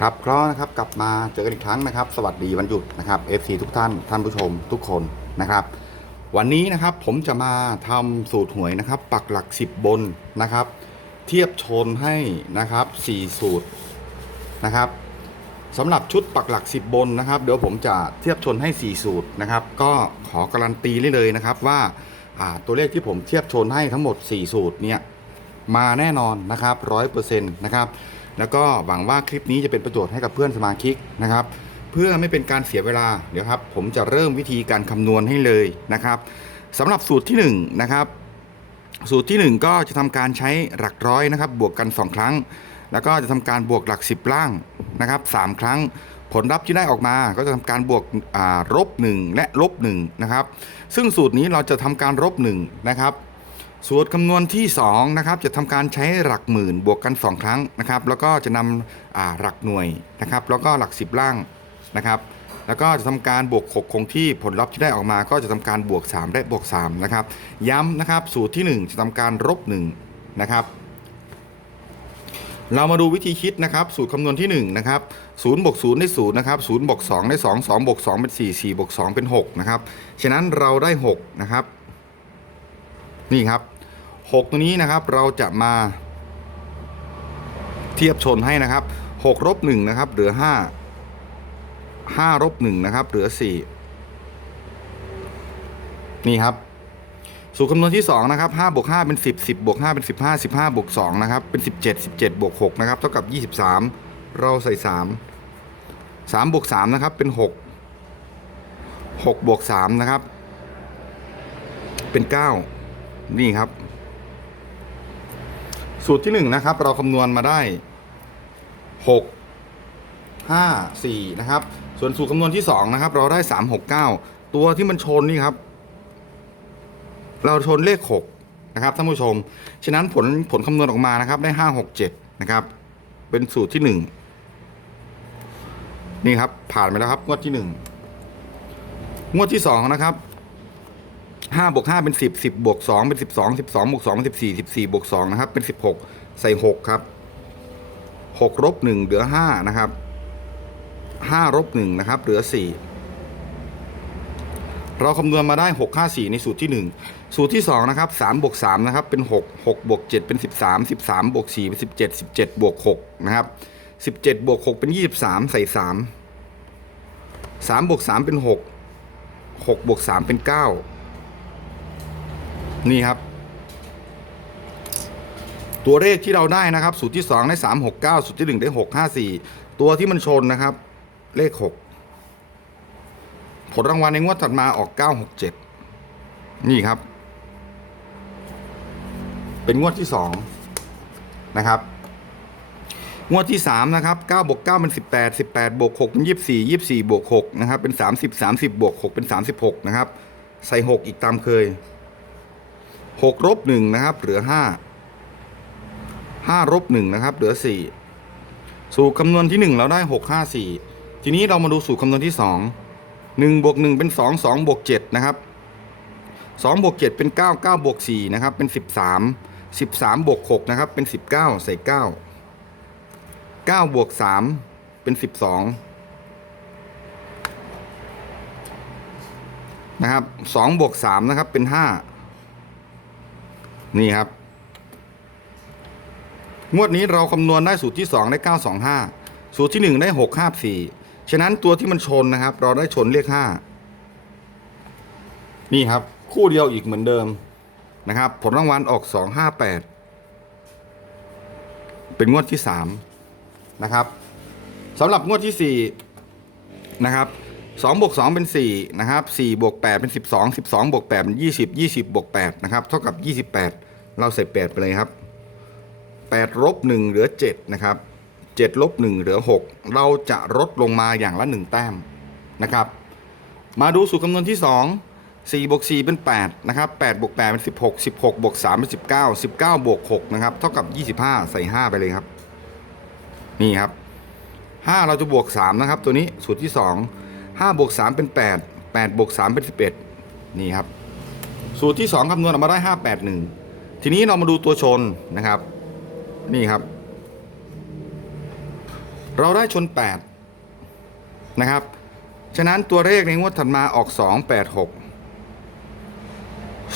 ครับเพราะนะครับกลับมาเจอกันอีกครั้งนะครับ สวัสดีวันหยุดนะครับ FC ทุกท่านท่านผู้ชมทุกคนนะครับ วันนี้นะครับผมจะมาทำสูตรหวยนะครับ ปักหลัก 10 บนนะครับ เทียบชนให้นะครับ 4 สูตรนะครับสำหรับชุดปักหลัก 10 บนนะครับ เดี๋ยวผมจะเทียบชนให้ 4 สูตรนะครับ ก็ขอการันตีได้เลยนะครับว่าตัวเลขที่ผมเทียบชนให้ทั้งหมด 4 สูตรเนี่ยมาแน่นอนนะครับร้อยเปอร์เซ็นต์นะครับ แล้วก็หวังว่าคลิปนี้จะเป็นประโยชน์ให้กับเพื่อนสมาชิกนะครับ เพื่อไม่เป็นการเสียเวลาเดี๋ยวครับ ผมจะเริ่มวิธีการคำนวณให้เลยนะครับสำหรับสูตรที่1นะครับสูตรที่ 1 ก็จะทำการใช้หลักร้อยนะครับ บวกกัน 2 ครั้ง แล้วก็จะทำการบวกหลัก 10 ล่างนะครับ3ครั้ง ผลลัพธ์ที่ได้ออกมาก็จะทำการบวกอ่าลบ1และลบ1นะครับ ซึ่งสูตรนี้เราจะทำการลบ1นะครับ สูตรคำนวณที่2นะครับจะทำการใช้หลักหมื่นบวกกัน 2 ครั้งนะครับ แล้วก็จะนำหลักหน่วยนะครับ แล้วก็หลัก 10 ล่างนะครับ แล้วก็จะทำการบวก 6 คงที่ผลลัพธ์ที่ได้ออกมา ก็จะทำการบวก 3 และบวก3นะครับ ย้ำนะครับสูตรที่ 1 จะทำการลบ1นะครับ เรามาดูวิธีคิดนะครับ สูตรคำนวณที่1นะครับ0บวก0ได้0นะครับ0บวก2ได้2 2บวก2เป็น4 4บวก2เป็น6นะครับ ฉะนั้นเราได้6นะครับนี่ครับ 6 ตัวนี้นะครับเราจะมาเทียบชนให้นะครับ6ลบ1นะครับเหลือ 5 5ลบ1นะครับเหลือ 4 นี่ครับสูตรคำนวณที่2นะครับ5บวก5เป็น 10 10บวก5เป็น 15 15บวก2นะครับเป็น 17 17บวก6นะครับเท่ากับ 23 เราใส่ 3 3บวก3นะครับเป็น 6 6บวก3นะครับเป็น 9 นี่ครับ สูตรที่1นะครับ เราคำนวณมาได้ 6 5 4 นะครับ ส่วนสูตรคำนวณที่2นะครับ เราได้ 3 6 9 ตัวที่มันชนนี่ครับ เราชนเลข 6 นะครับท่านผู้ชม ฉะนั้นผลผลคำนวณออกมานะครับ ได้ 5 6 7 นะครับ เป็นสูตรที่ 1 นี่ครับ ผ่านไปแล้วครับงวดที่ 1 งวดที่ 2 นะครับ ห้าบวกห้าเป็นสิบสิบบวกสองเป็นสิบสองสิบสองบวกสองเป็นสิบสี่สิบสี่บวกสองนะครับ เป็นสิบหกใส่หกครับหกลบหนึ่งเหลือห้านะครับห้าลบหนึ่งนะครับ เหลือสี่เราคำนวณมาได้หกห้าสี่ในสูตรที่หนึ่งสูตรที่สองนะครับสามบวกสามนะครับ เป็นหกหกบวกเจ็ดเป็นสิบสามสิบสามบวกสี่เป็นสิบเจ็ดสิบเจ็ดบวกหกนะครับสิบเจ็ดบวกหกเป็นยี่สิบสามใส่สามสามบวกสามเป็นหกหกบวกสามเป็นเก้า นี่ครับ ตัวเลขที่เราได้นะครับ สูตรที่ 2 ได้ 3 6 9 สูตรที่ 1 ได้ 6 5 4 ตัวที่มันชนนะครับ เลข 6 ผลรางวัลในงวดถัดมาออก 967 นี่ครับ เป็นงวดที่ 2 นะครับงวดที่ 3 นะครับ9บวก9เป็น 18 18บวก6เป็น 24 24บวก6นะครับ เป็น 30 30บวก6เป็น 36 นะครับ ใส่ 6 อีกตามเคย 6ลบ1นะครับเหลือ 5 5ลบ1นะครับเหลือ 4 สูตรคำนวณที่ 1 เราได้ 6 5 4 ทีนี้เรามาดูสูตรคำนวณที่ 2 1บวก1เป็น 2 2บวก7นะครับ2บวก7เป็น 9 9บวก4นะครับเป็น 13 13บวก6นะครับเป็น 19 ใส่ 9 9บวก3เป็น 12นะครับ2บวก3นะครับเป็น 5 นี่ครับ งวดนี้เราคำนวณได้สูตรที่ 2 ได้ 925 สูตรที่ 1 ได้ 654 ฉะนั้นตัวที่มันชนนะครับ เราได้ชนเลข5นี่ครับ คู่เดียวอีกเหมือนเดิมนะครับ ผลรางวัลออก 258 เป็นงวดที่ 3 นะครับสำหรับงวดที่ 4 นะครับ 2บวก2เป็น4นะครับ4บวก8เป็น 12 12บวก8เป็น 20 20บวก8นะครับเท่ากับ 28 เราใส่ 8 ไปเลยครับ8ลบ1เหลือ 7 นะครับ 7ลบ1เหลือ 6 เราจะลดลงมาอย่างละ 1 แต้มนะครับ มาดูสูตรคำนวณที่ 2 4บวก4เป็น8นะครับ8บวก8เป็น 16 16บวก3เป็น 19 19บวก6นะครับเท่ากับ 25 ใส่ 5 ไปเลยครับ นี่ครับ 5 เราจะบวก 3 นะครับ ตัวนี้สูตรที่ 2 5บวก3เป็น 8 8บวก3เป็น 11 นี่ครับ สูตรที่ 2คำนวณออกมาได้ 581 ทีนี้เรามาดูตัวชนนะครับ นี่ครับ เราได้ชน 8 นะครับ ฉะนั้นตัวเลขในงวดถัดมาออก 2 8 6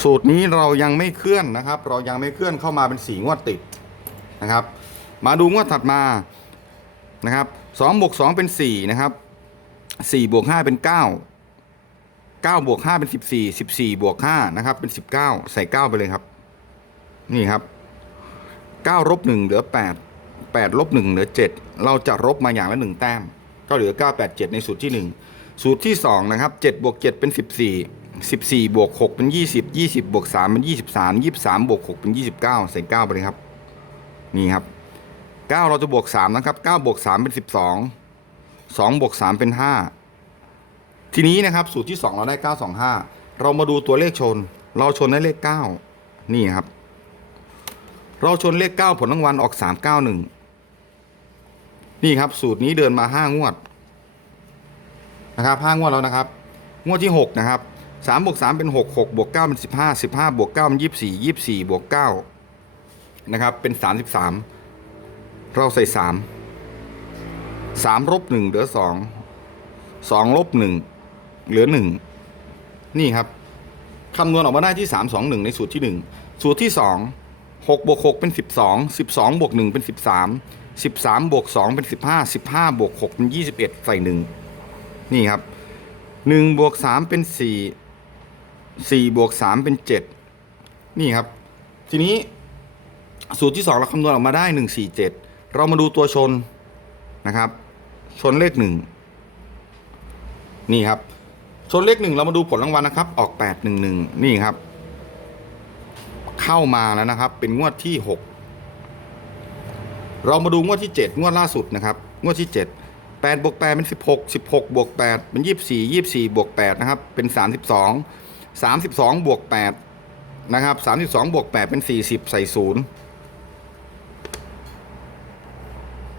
สูตรนี้เรายังไม่เคลื่อนนะครับ เรายังไม่เคลื่อนเข้ามาเป็นสีงวดติดนะครับ มาดูงวดถัดมานะครับ2บวก2เป็น 4 นะครับ สี่บวกห้าเป็นเก้าเก้าบวกห้าเป็นสิบสี่สิบสี่บวกห้านะครับ เป็นสิบเก้าใส่เก้าไปเลยครับ นี่ครับเก้าลบหนึ่งเหลือแปดแปดลบหนึ่งเหลือเจ็ดเราจะลบมาอย่างละหนึ่งแต้ม ก็เหลือเก้าแปดเจ็ดในสูตรที่หนึ่งสูตรที่สองนะครับเจ็ดบวกเจ็ดเป็นสิบสี่สิบสี่บวกหกเป็นยี่สิบยี่สิบบวกสามเป็นยี่สิบสามยี่สิบสามบวกหกเป็นยี่สิบเก้าใส่เก้าไปเลยครับ นี่ครับเก้าเราจะบวกสามนะครับเก้าบวกสามเป็นสิบสอง 2บวก3เป็น 5 ทีนี้นะครับสูตรที่ 2 เราได้ 925 เรามาดูตัวเลขชน เราชนได้เลข 9 นี่ครับ เราชนเลข 9 ผลรางวัลออก 391 นี่ครับสูตรนี้เดินมา 5 งวดนะครับ5งวดแล้วนะครับ งวดที่ 6 นะครับ3บวก3เป็น 6 6บวก9เป็น 15 15บวก9เป็น24 24บวก9นะครับเป็น 33 เราใส่ 3 สามลบหนึ่งเหลือสองสองลบหนึ่งเหลือหนึ่งนี่ครับคำนวณออกมาได้ที่สามสองหนึ่งในสูตรที่หนึ่งสูตรที่สองหกบวกหกเป็นสิบสองสิบสองบวกหนึ่งเป็นสิบสามสิบสามบวกสองเป็นสิบห้าสิบห้าบวกหกเป็นยี่สิบเอ็ดใส่หนึ่งนี่ครับหนึ่งบวกสามเป็นสี่สี่บวกสามเป็นเจ็ดนี่ครับ ทีนี้สูตรที่สองเราคำนวณออกมาได้หนึ่งสี่เจ็ดเรามาดูตัวชน นะครับ ชนเลข1นี่ครับ ชนเลข1เรามาดูผลรางวัลนะครับ ออก811นี่ครับ เข้ามาแล้วนะครับ เป็นงวดที่6เรามาดูงวดที่7งวดล่าสุดนะครับ งวดที่7 8บวก8เป็น16 16บวก8เป็น24 24บวก8นะครับ เป็น32 32บวก8นะครับ32บวก8เป็น40ใส่0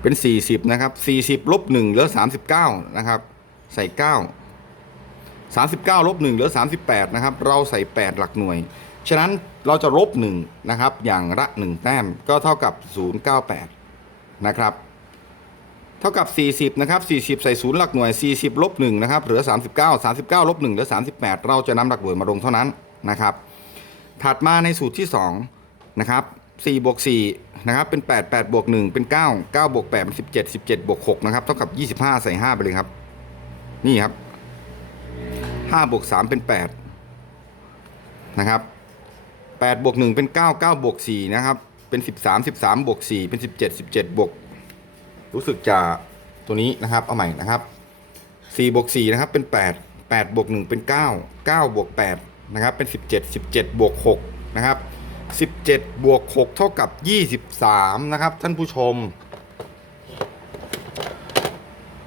เป็น 40 นะครับ 40ลบ1เหลือ 39 นะครับ ใส่ 9 39ลบ1เหลือ 38 นะครับ เราใส่ 8 หลักหน่วย ฉะนั้นเราจะลบ1นะครับ อย่างละ 1 แต้มก็เท่ากับ 098 นะครับ เท่ากับ 40 นะครับ 40 ใส่0หลักหน่วย 40ลบ1นะครับ เหลือ 39 39ลบ1เหลือ 38 เราจะนำหลักหน่วยมาลงเท่านั้นนะครับ ถัดมาในสูตรที่ 2 นะครับ 4บวก4นะครับเป็น 8 8บวก1เป็น 9 9บวก8เป็น17 17บวก6นะครับเท่ากับ 25 ใส่ 5 ไปเลยครับ นี่ครับ5บวก3เป็น 8 นะครับ8บวก1เป็น 9 9บวก4นะครับ เป็น 13 13บวก4เป็น 17 17บวกรู้สึกจะตัวนี้นะครับเอาใหม่นะครับ4บวก4นะครับเป็น 8 8บวก1เป็น 9 9บวก8นะครับเป็น 17 17บวก6นะครับ 17 บวก 6 เท่ากับ 23 นะครับ ท่านผู้ชม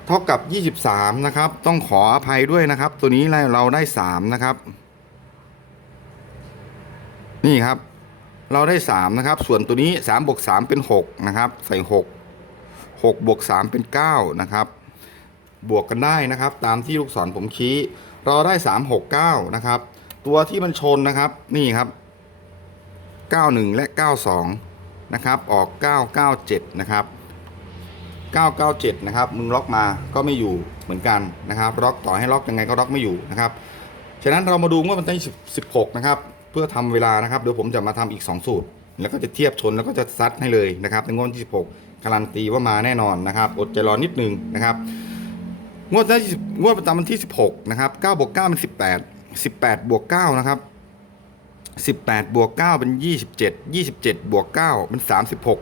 เท่ากับ 23 นะครับ ต้องขออภัยด้วยนะครับ ตัวนี้เราได้ 3 นะครับ นี่ครับ เราได้ 3 นะครับ ส่วนตัวนี้ 3 บวก 3 เป็น 6 นะครับ ใส่ 6 6 บวก 3 เป็น 9 นะครับ บวกกันได้นะครับ ตามที่ลูกศรผมชี้ เราได้ 3 6 9 นะครับ ตัวที่มันชนนะครับ นี่ครับ 91 และ 92 นะครับ ออก 997 นะครับ 997 นะครับ มึงล็อกมาก็ไม่อยู่เหมือนกันนะครับ ล็อกต่อให้ล็อกยังไงก็ล็อกไม่อยู่นะครับ ฉะนั้นเรามาดูว่ามันได้16 นะครับ เพื่อทำเวลานะครับ เดี๋ยวผมจะมาทำอีก 2 สูตร แล้วก็จะเทียบชนแล้วก็จะซัดให้เลยนะครับ ในงวดที่16การันตีว่ามาแน่นอนนะครับ อดใจรอนิดนึงนะครับงวดที่งวดประจำวันที่ 16 นะครับ9บวก9เป็น 18 18บวก9นะครับ 18 บวก 9 เป็น 27 27 บวก 9 เป็น 36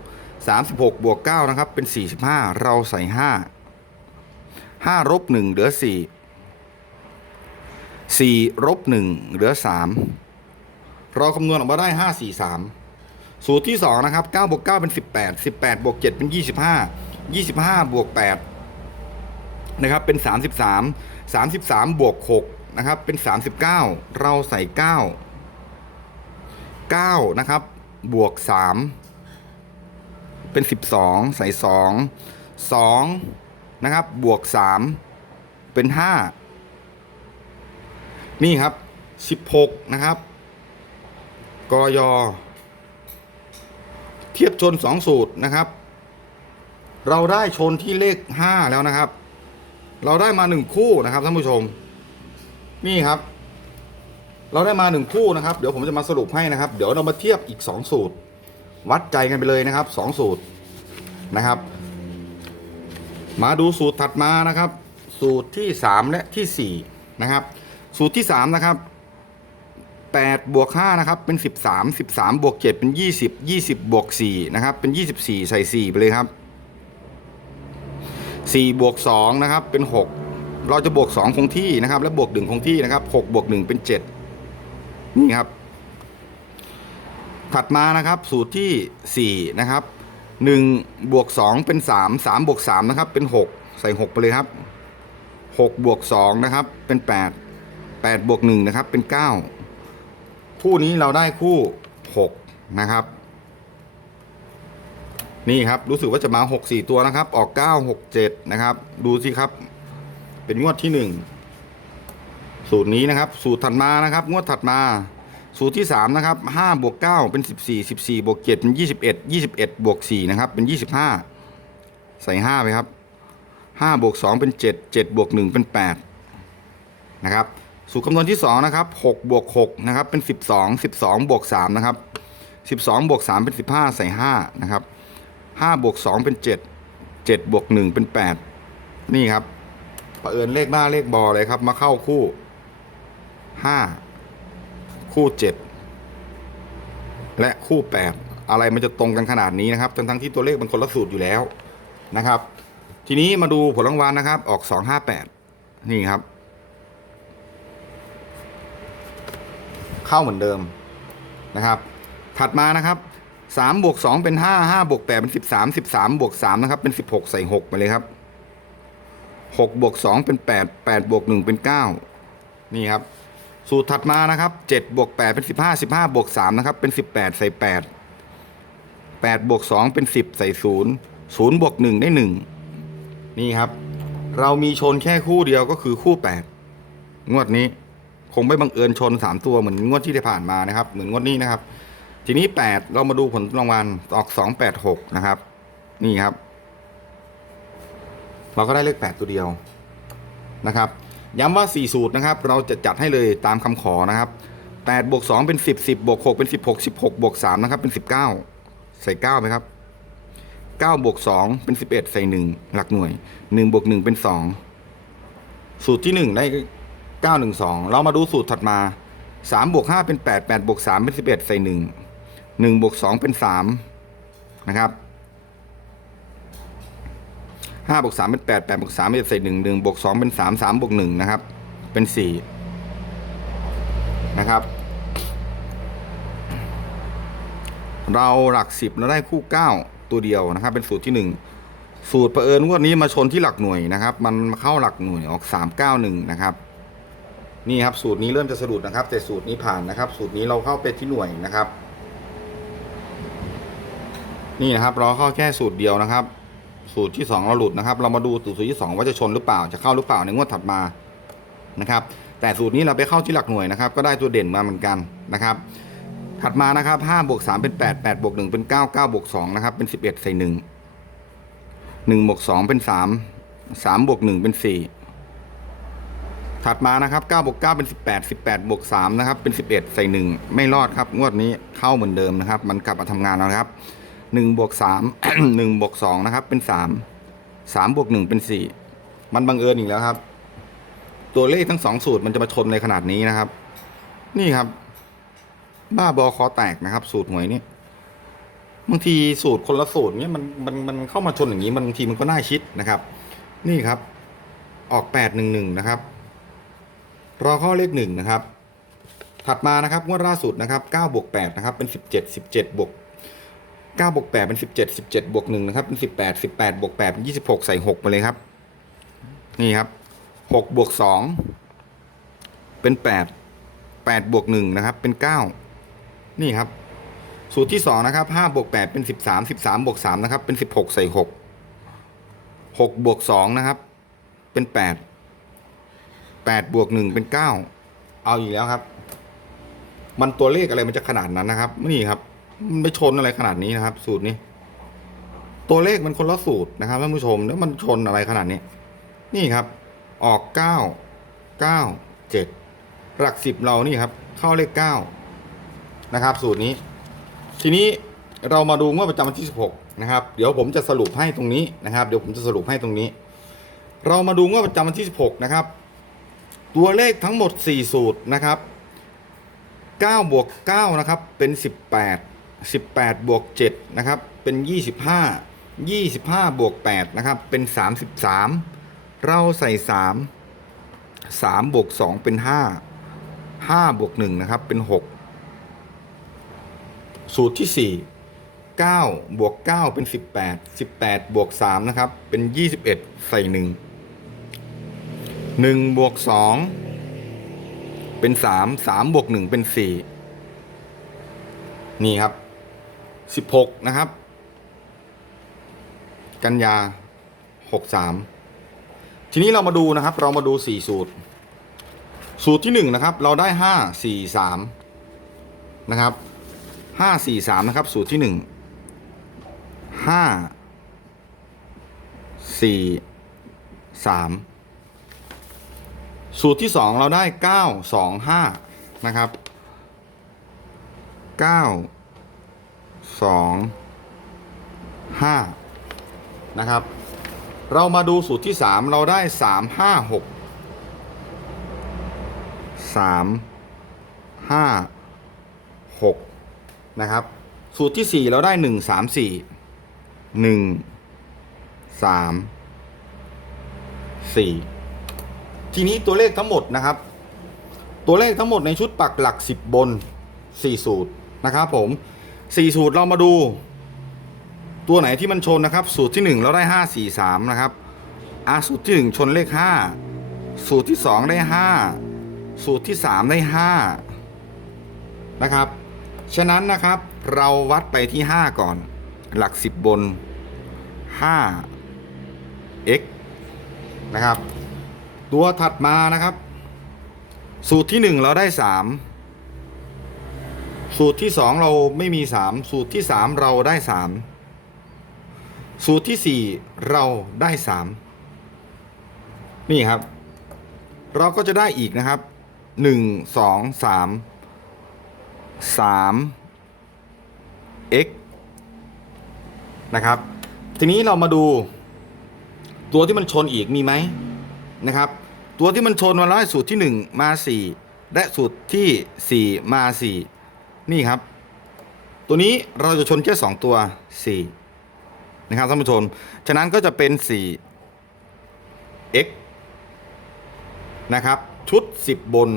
36 บวก 9 นะครับ เป็น 45 เราใส่ 5 5ลบ1เหลือ 4 4ลบ1เหลือ 3 เราคำนวณออกมาได้ 5 4 3 สูตรที่ 2 นะครับ 9 บวก 9 เป็น 18 18 บวก 7 เป็น 25 25 บวก 8 นะครับ เป็น 33 33 บวก 6 นะครับ เป็น 39 เราใส่ 9 9 นะครับ บวก 3 เป็น 12 ใส่ 2 2 นะครับ บวก 3 เป็น 5 นี่ครับ 16 นะครับ กย เทียบชน 2 สูตรนะครับ เราได้ชนที่เลขห้าแล้วนะครับ เราได้มาหนึ่งคู่นะครับท่านผู้ชม นี่ครับ เราได้มาหนึ่งคู่นะครับ เดี๋ยวผมจะมาสรุปให้นะครับ เดี๋ยวเรามาเทียบอีกสองสูตร วัดใจกันไปเลยนะครับสองสูตรนะครับ มาดูสูตรถัดมานะครับ สูตรที่สามและที่สี่นะครับ สูตรที่สามนะครับแปดบวกห้านะครับเป็นสิบสามสิบสามบวกเจ็ดเป็นยี่สิบยี่สิบบวกสี่นะครับเป็นยี่สิบสี่ใส่สี่ไปเลยครับสี่บวกสองนะครับเป็นหกเราจะบวกสองคงที่นะครับ และบวกหนึ่งคงที่นะครับหกบวกหนึ่งเป็นเจ็ด นี่ครับ ถัดมานะครับสูตรที่สี่นะครับหนึ่งบวกสองเป็นสามสามบวกสามนะครับ เป็นหกใส่หกไปเลยครับหกบวกสองนะครับ เป็นแปดแปดบวกหนึ่งนะครับ เป็นเก้าคู่นี้เราได้คู่หกนะครับ นี่ครับ รู้สึกว่าจะมาหกสี่ตัวนะครับ ออกเก้าหกเจ็ดนะครับ ดูสิครับ เป็นงวดที่หนึ่ง สูตรนี้นะครับ สูตรถัดมานะครับ งวดถัดมา สูตรที่สามนะครับห้าบวกเก้าเป็นสิบสี่สิบสี่บวกเจ็ดเป็นยี่สิบเอ็ดยี่สิบเอ็ดบวกสี่นะครับเป็นยี่สิบห้าใส่ห้าไปครับห้าบวกสองเป็นเจ็ดเจ็ดบวกหนึ่งเป็นแปดนะครับสูตรคำนวณที่สองนะครับหกบวกหกนะครับเป็นสิบสองสิบสองบวกสามนะครับสิบสองบวกสามเป็นสิบห้าใส่ห้านะครับห้าบวกสองเป็นเจ็ดเจ็ดบวกหนึ่งเป็นแปดนี่ครับประเอิญเลขบ้าเลขบอเลยครับ มาเข้าคู่ ห้าคู่เจ็ดและคู่แปดอะไรมันจะตรงกันขนาดนี้นะครับ ทั้งทั้งที่ตัวเลขมันคนละสูตรอยู่แล้วนะครับ ทีนี้มาดูผลรางวัลนะครับ ออกสองห้าแปดนี่ครับ เข้าเหมือนเดิมนะครับ ถัดมานะครับสามบวกสองเป็นห้าห้าบวกแปดเป็นสิบสามสิบสามบวกสามนะครับ เป็นสิบหกใส่หกไปเลยครับหกบวกสองเป็นแปดแปดบวกหนึ่งเป็นเก้านี่ครับ สูตรถัดมานะครับเจ็ดบวกแปดเป็นสิบห้าสิบห้าบวกสามนะครับเป็นสิบแปดใส่แปดแปดบวกสองเป็นสิบใส่ศูนย์ศูนย์บวกหนึ่งได้หนึ่งนี่ครับ เรามีชนแค่คู่เดียวก็คือคู่แปดงวดนี้คงไม่บังเอิญชนสามตัวเหมือนงวดที่ได้ผ่านมานะครับ เหมือนงวดนี้นะครับ ทีนี้แปดเรามาดูผลรางวัลออกสองแปดหกนะครับ นี่ครับ เราก็ได้เลขแปดตัวเดียวนะครับ ย้ำว่า 4 สูตรนะครับ เราจะจัดให้เลยตามคำขอนะครับ8บวก2เป็น 10 10บวก6เป็น 16 16บวก3นะครับเป็น 19 ใส่9ไหมครับ9บวก2เป็น 11 ใส่ 1 หลักหน่วย1บวก1เป็น 2 สูตรที่ 1 ได้ 912 เรามาดูสูตรถัดมา3บวก5เป็น 8 8บวก3เป็น 11 ใส่ 1 1บวก2เป็น3นะครับ ห้าบวกสามเป็นแปดแปดบวกสามเป็นใส่หนึ่งหนึ่งบวกสองเป็นสามสามบวกหนึ่งนะครับ เป็นสี่นะครับ เราหลักสิบเราได้คู่เก้าตัวเดียวนะครับ เป็นสูตรที่หนึ่งสูตรประเอิญงวดนี้มาชนที่หลักหน่วยนะครับ มันเข้าหลักหน่วยออกสามเก้าหนึ่งนะครับนี่ครับสูตรนี้เริ่มจะสะดุดนะครับ แต่สูตรนี้ผ่านนะครับ สูตรนี้เราเข้าไปที่หน่วยนะครับ นี่นะครับเราเข้าแค่สูตรเดียวนะครับ สูตรที่สองเราหลุดนะครับ เรามาดูสูตรที่สองว่าจะชนหรือเปล่าจะเข้าหรือเปล่าในงวดถัดมานะครับ แต่สูตรนี้เราไปเข้าที่หลักหน่วยนะครับ ก็ได้ตัวเด่นมาเหมือนกันนะครับ ถัดมานะครับห้าบวกสามเป็นแปดแปดบวกหนึ่งเป็นเก้าเก้าบวกสองนะครับเป็นสิบเอ็ดใส่หนึ่งหนึ่งบวกสองเป็นสามสามบวกหนึ่งเป็นสี่ถัดมานะครับเก้าบวกเก้าเป็นสิบแปดสิบแปดบวกสามนะครับเป็นสิบเอ็ดใส่หนึ่งไม่รอดครับ งวดนี้เข้าเหมือนเดิมนะครับ มันกลับมาทำงานแล้วนะครับ หนึ่งบวกสามหนึ่งบวกสองนะครับ เป็นสามสามบวกหนึ่งเป็นสี่มันบังเอิญอีกแล้วครับ ตัวเลขทั้งสองสูตรมันจะมาชนในขนาดนี้นะครับ นี่ครับ บ้าบอคอแตกนะครับ สูตรหวยนี่บางทีสูตรคนละสูตรเนี่ยมันมันมันเข้ามาชนอย่างนี้มันบางทีมันก็น่าคิดนะครับ นี่ครับ ออกแปดหนึ่งหนึ่งนะครับ รอข้อเลขหนึ่งนะครับ ถัดมานะครับงวดล่าสุดนะครับเก้าบวกแปดนะครับ เป็นสิบเจ็ดสิบเจ็ดบวก เก้าบวกแปดเป็นสิบเจ็ดสิบเจ็ดบวกหนึ่งนะครับเป็นสิบแปดสิบแปดบวกแปดเป็นยี่สิบหกใส่หกไปเลยครับ นี่ครับหกบวกสองเป็นแปดแปดบวกหนึ่งนะครับเป็นเก้านี่ครับ สูตรที่สองนะครับห้าบวกแปดเป็นสิบสามสิบสามบวกสามนะครับเป็นสิบหกใส่หกหกบวกสองนะครับ เป็นแปดแปดบวกหนึ่งเป็นเก้าเอาอีกแล้วครับ มันตัวเลขอะไรมันจะขนาดนั้นนะครับ นี่ครับ มันไปชนอะไรขนาดนี้นะครับ สูตรนี้ ตัวเลขมันคนละสูตรนะครับท่านผู้ชมแล้วมันชนอะไรขนาดนี้ นี่ครับ ออกเก้าเก้าเจ็ดหลักสิบเรานี่ครับ เข้าเลขเก้านะครับ สูตรนี้ ทีนี้เรามาดูงวดประจำวันที่16นะครับ เดี๋ยวผมจะสรุปให้ตรงนี้นะครับ เดี๋ยวผมจะสรุปให้ตรงนี้ เรามาดูงวดประจำวันที่16นะครับ ตัวเลขทั้งหมด4สูตรนะครับ9บวก9นะครับเป็น 18 18 บวก 7 นะครับ เป็น 25 25 บวก 8 นะครับ เป็น 33 เราใส่ 3 3 บวก 2 เป็น 5 5 บวก 1 นะครับ เป็น 6 สูตรที่ 4 9 บวก 9 เป็น 18 18 บวก 3 นะครับ เป็น 21 ใส่ 1 1 บวก 2 เป็น 3 3 บวก 1 เป็น 4 นี่ครับ 16นะครับ กันยา63ทีนี้เรามาดูนะครับ เรามาดู4สูตร สูตรที่1นะครับ เราได้5 4 3นะครับห้าสี่สามนะครับ สูตรที่หนึ่งห้าสี่สามสูตรที่สองเราได้เก้าสองห้านะครับเก้า สองห้านะครับ เรามาดูสูตรที่สามเราได้สามห้าหกสามห้าหกนะครับ สูตรที่4เราได้1 3 4 1 3 4ทีนี้ตัวเลขทั้งหมดนะครับ ตัวเลขทั้งหมดในชุดปักหลัก10บน4สูตรนะครับผม 4สูตรเรามาดู ตัวไหนที่มันชนนะครับ สูตรที่1เราได้5 4 3นะครับอาสูตรที่1ชนเลข5สูตรที่2ได้5สูตรที่3ได้5นะครับ ฉะนั้นนะครับเราวัดไปที่5ก่อน หลัก10บน5 x นะครับ ตัวถัดมานะครับ สูตรที่1เราได้3 สูตรที่2เราไม่มี3สูตรที่3เราได้3สูตรที่4เราได้3นี่ครับ เราก็จะได้อีกนะครับ1 2 3 3 x นะครับ ทีนี้เรามาดู ตัวที่มันชนอีกมีไหมนะครับ ตัวที่มันชนมาแล้วสูตรที่ 1 มา 4 และสูตรที่ 4 มา 4 นี่ครับ ตัวนี้เราจะชนแค่2ตัว4นะครับท่านผู้ชม ฉะนั้นก็จะเป็น4 x นะครับ ชุด 10 บน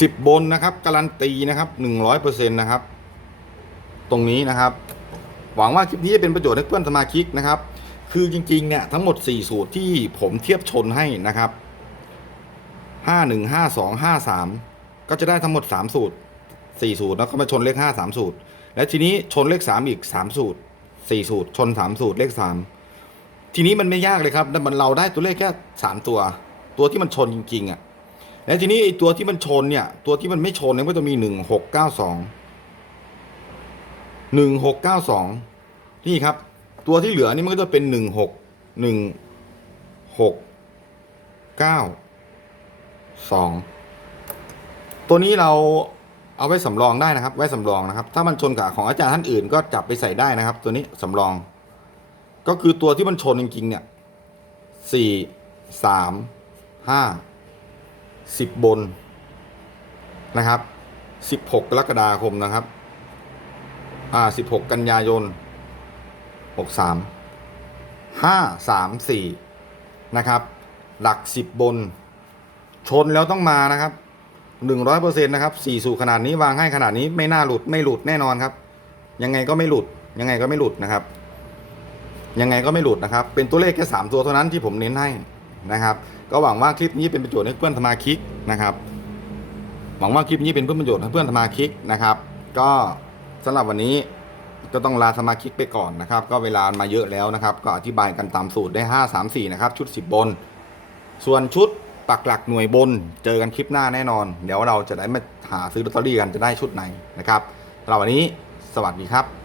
สิบบนนะครับ การันตีนะครับหนึ่งร้อยเปอร์เซ็นต์นะครับ ตรงนี้นะครับ หวังว่าคลิปนี้จะเป็นประโยชน์ให้เพื่อนสมาชิกนะครับ คือจริงๆเนี่ยทั้งหมด 4 สูตรที่ผมเทียบชนให้นะครับ 5 1 5 2 5 3ก็จะได้ทั้งหมด3สูตร4สูตรแล้วก็มาชนเลข5 3สูตร และทีนี้ชนเลข3อีก3สูตร4สูตร ชน3สูตรเลข3ทีนี้มันไม่ยากเลยครับแต่มันเราได้ตัวเลขแค่3ตัว ตัวที่มันชนจริงๆอะและทีนี้ไอ้ตัวที่มันชนเนี่ย ตัวที่มันไม่ชนเนี่ยก็จะมีหนึ่งหกเก้าสองหนึ่งหกเก้าสองนี่ครับ ตัวที่เหลือนี่มันก็จะเป็นหนึ่งหกหนึ่งหกเก้า สองตัวนี้เราเอาไว้สำรองได้นะครับ ไว้สำรองนะครับ ถ้ามันชนกับของอาจารย์ท่านอื่น ก็จับไปใส่ได้นะครับ ตัวนี้สำรอง ก็คือตัวที่มันชนจริงๆเนี่ยสี่สามห้าสิบบนนะครับสิบหกกรกฎาคมนะครับ อ่าสิบหกกันยายนหกสามห้าสามสี่นะครับ หลักสิบบน ชนแล้วต้องมานะครับหนึ่งร้อยเปอร์เซ็นต์นะครับสี่สูขนาดนี้วางให้ขนาดนี้ไม่น่าหลุดไม่หลุดแน่นอนครับ ยังไงก็ไม่หลุด ยังไงก็ไม่หลุดนะครับ ยังไงก็ไม่หลุดนะครับ เป็นตัวเลขแค่สามตัวเท่านั้นที่ผมเน้นให้นะครับ ก็หวังว่าคลิปนี้เป็นประโยชน์ให้เพื่อนสมาชิกนะครับ หวังว่าคลิปนี้เป็นเพื่อประโยชน์ให้เพื่อนสมาชิกนะครับ ก็สำหรับวันนี้ก็ต้องลาสมาชิกไปก่อนนะครับ ก็เวลามาเยอะแล้วนะครับ ก็อธิบายกันตามสูตรได้ 5 3 4 นะครับ ชุด 10 บน ส่วนชุด ปักหลักหน่วยบน เจอกันคลิปหน้าแน่นอน เดี๋ยวเราจะได้มาหาซื้อลอตเตอรี่กันจะได้ชุดไหนนะครับสำหรับวันนี้สวัสดีครับ